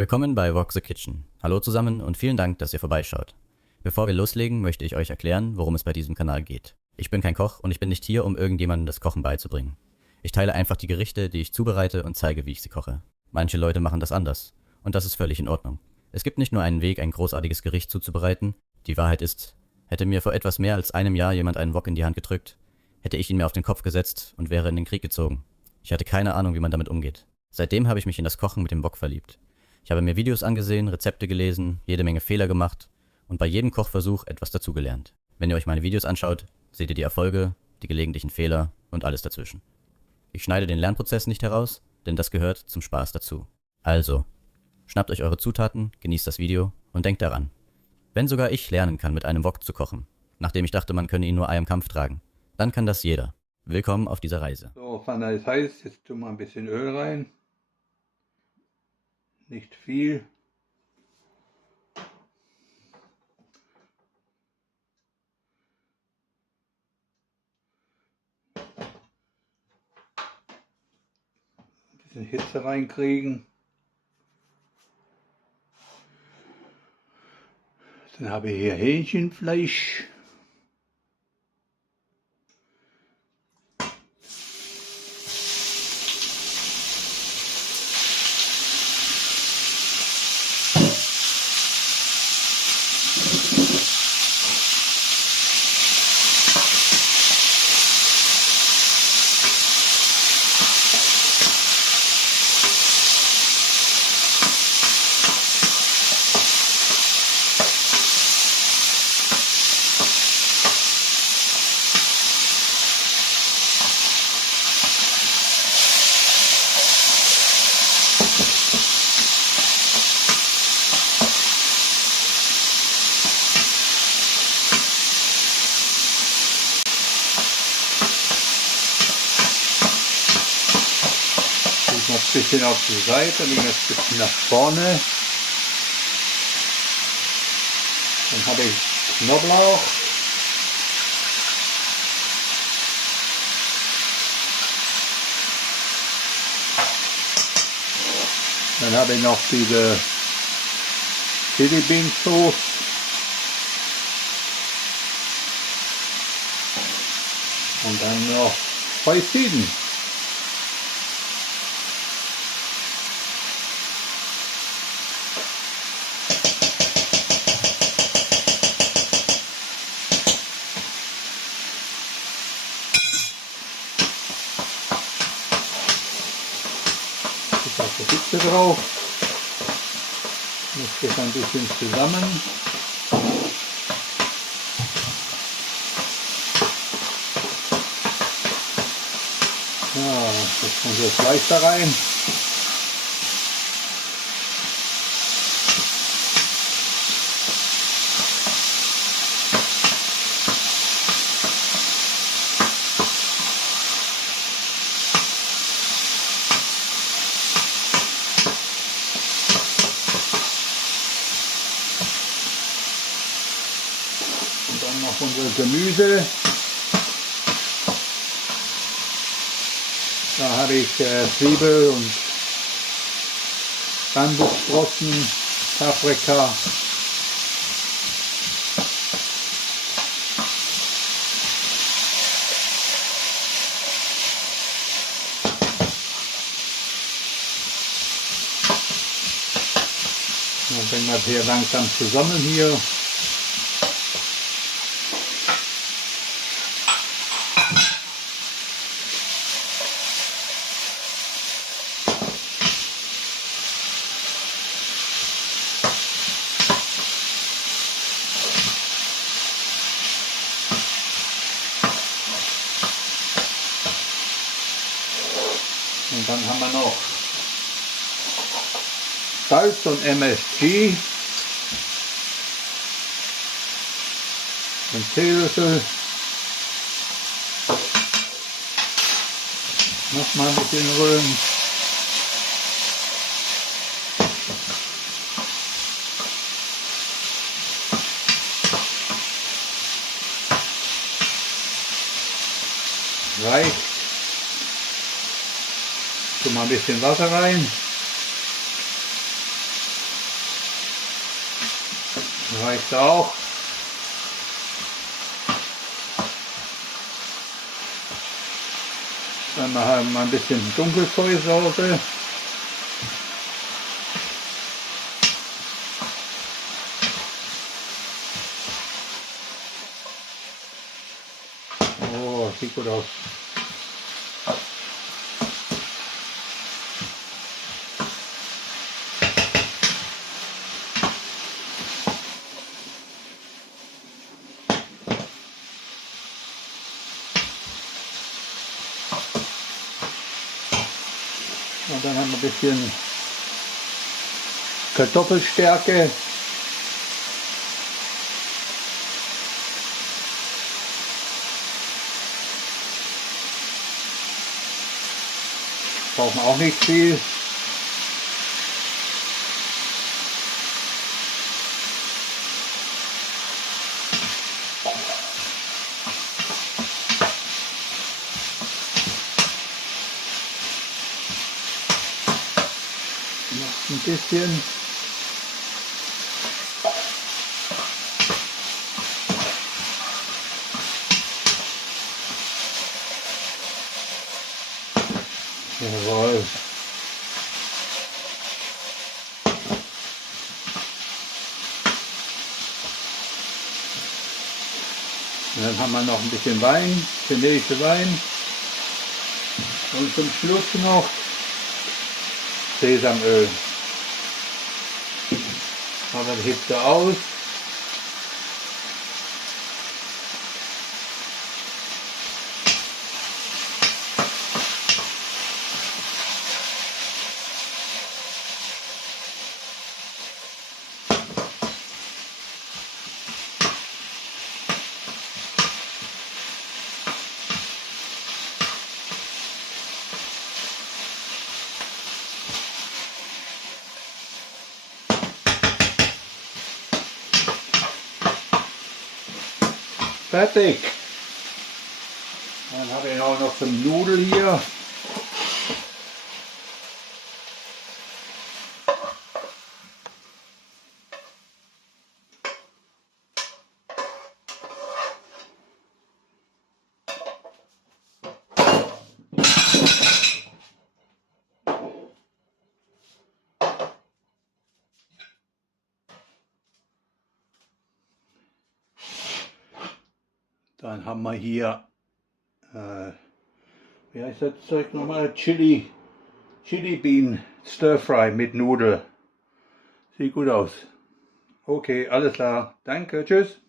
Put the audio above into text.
Willkommen bei Wok the Kitchen. Hallo zusammen und vielen Dank, dass ihr vorbeischaut. Bevor wir loslegen, möchte ich euch erklären, worum es bei diesem Kanal geht. Ich bin kein Koch und ich bin nicht hier, um irgendjemandem das Kochen beizubringen. Ich teile einfach die Gerichte, die ich zubereite und zeige, wie ich sie koche. Manche Leute machen das anders und das ist völlig in Ordnung. Es gibt nicht nur einen Weg, ein großartiges Gericht zuzubereiten. Die Wahrheit ist, hätte mir vor etwas mehr als einem Jahr jemand einen Wok in die Hand gedrückt, hätte ich ihn mir auf den Kopf gesetzt und wäre in den Krieg gezogen. Ich hatte keine Ahnung, wie man damit umgeht. Seitdem habe ich mich in das Kochen mit dem Wok verliebt. Ich habe mir Videos angesehen, Rezepte gelesen, jede Menge Fehler gemacht und bei jedem Kochversuch etwas dazugelernt. Wenn ihr euch meine Videos anschaut, seht ihr die Erfolge, die gelegentlichen Fehler und alles dazwischen. Ich schneide den Lernprozess nicht heraus, denn das gehört zum Spaß dazu. Also, schnappt euch eure Zutaten, genießt das Video und denkt daran. Wenn sogar ich lernen kann, mit einem Wok zu kochen, nachdem ich dachte, man könne ihn nur Ei im Kampf tragen, dann kann das jeder. Willkommen auf dieser Reise. So, Pfanne ist heiß, jetzt tun wir ein bisschen Öl rein. Nicht viel. Ein bisschen Hitze reinkriegen. Dann habe ich hier Hähnchenfleisch. Noch ein bisschen auf die Seite, legen das ein bisschen nach vorne. Dann habe ich Knoblauch. Dann habe ich noch diese Chili Bean Sauce. Und dann noch zwei Zwiebeln. Ich habe die Hitze drauf. Mische das ein bisschen zusammen. Ja, jetzt kommt das Fleisch da rein. Und dann noch unser Gemüse. Da habe ich Zwiebel und Bambussprossen, Paprika. Dann bringen wir das hier langsam zusammen hier. Und dann haben wir noch Salz und MSG. Ein Teelöffel. Nochmal ein bisschen rühren. Reicht. Tu mal ein bisschen Wasser rein. Reicht auch. Dann machen wir mal ein bisschen Dunkelfeuersoße. Oh, sieht gut aus. Und dann haben wir ein bisschen Kartoffelstärke. Brauchen wir auch nicht viel. Noch ein bisschen. Jawohl. Und dann haben wir noch ein bisschen Wein, chinesische Wein. Und zum Schluss noch Sesamöl. Aber die Hitze aus. Fertig. Dann habe ich auch noch so ein Nudel hier. Dann haben wir hier, wie heißt das Zeug nochmal? Chili Bean Stir Fry mit Nudel. Sieht gut aus. Okay, alles klar. Danke, tschüss.